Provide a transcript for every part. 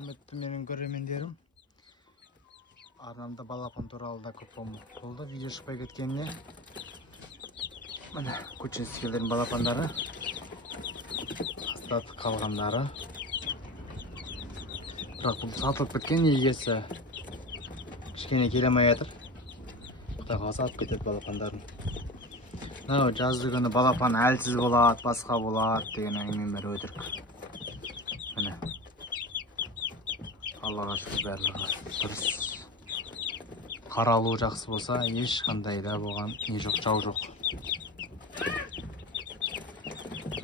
Құрметті менің көрермендерім, арнамда балапан туралы да көп болды. Видео шықпай кеткеніне. Міне Кучинскийлердің балапандары, астаты қалғандары. Бірақ бұл сатылып кеткен, егесі кішкене келемей жатыр. Құдай қаласа алып кетеді балапандарын. Жазды күні балапан әлсіз болады, басқа болады деген әңгіме бәрі өтірік. Міне Аллаға шүкір барлығы дұрыс. Қаралуы жақсы болса, ешқандай да болған не жоқ, жау жоқ.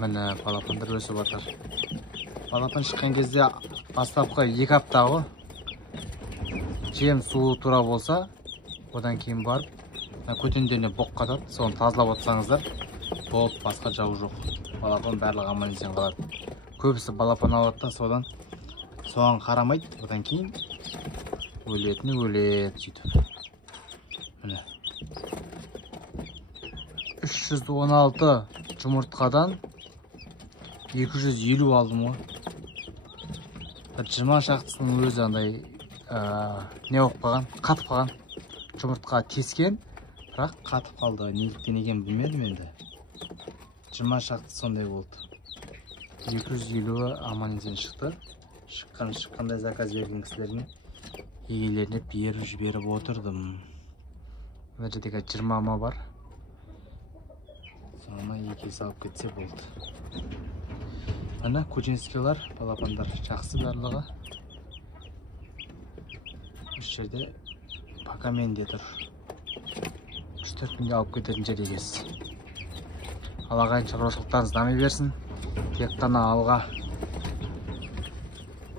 Міне балапандар өсіп жатыр. Балапан шыққан кезде бастапқы 2 апта ғой. Жем суы тура болса, одан кейін барып, көтендеріне боқ қатады. Соны тазалап отсаңыздар, болып басқа жау жоқ. Балапан барлығы аман есен қалады. Көбісі балапан алады да соған қарамайды, одан кейін өлетіні өлет сөйтіп. Міне 316 жұмыртқадан 250 алдым ғой. 20 шақтысының өзі андай не болып қалған, қатып қалған. Жұмыртқа тескен, бірақ қатып қалды. Неліктен екенін білмедім енді. 20 шақты сондай болды. 250-і аман есен шықты. Шыққандай заказ берген кісілердің егелеріне беріп жіберіп отырдым. Мына жердегі 20 ама бар. Соны екесі алып кетсе болды. Ана Кучинскийлар балапандар жақсы барлығы. Үш жерде пока менде тұр. 3-4 күнде алып кететін жер егесі. Алағайын шаруашылықтарыңыз дами берсін. Тек қана алға.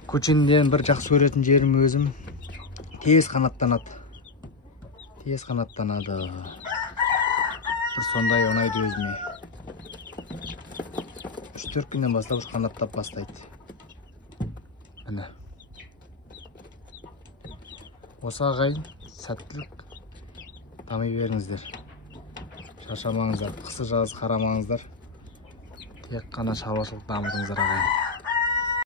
Кучинден бір жақсы көретін жерім өзім тез қанаттанады. Тез қанаттанады. Бір сондай ұнайды өзіме. 3-4 күннен бастап қанаттап бастайды. Міне. Осы ағайын сәттілік дами беріңіздер. Шаршамаңыздар, қысы жазы қарамаңыздар. Тек қана шаруашылық дамытыңыздар ағайын.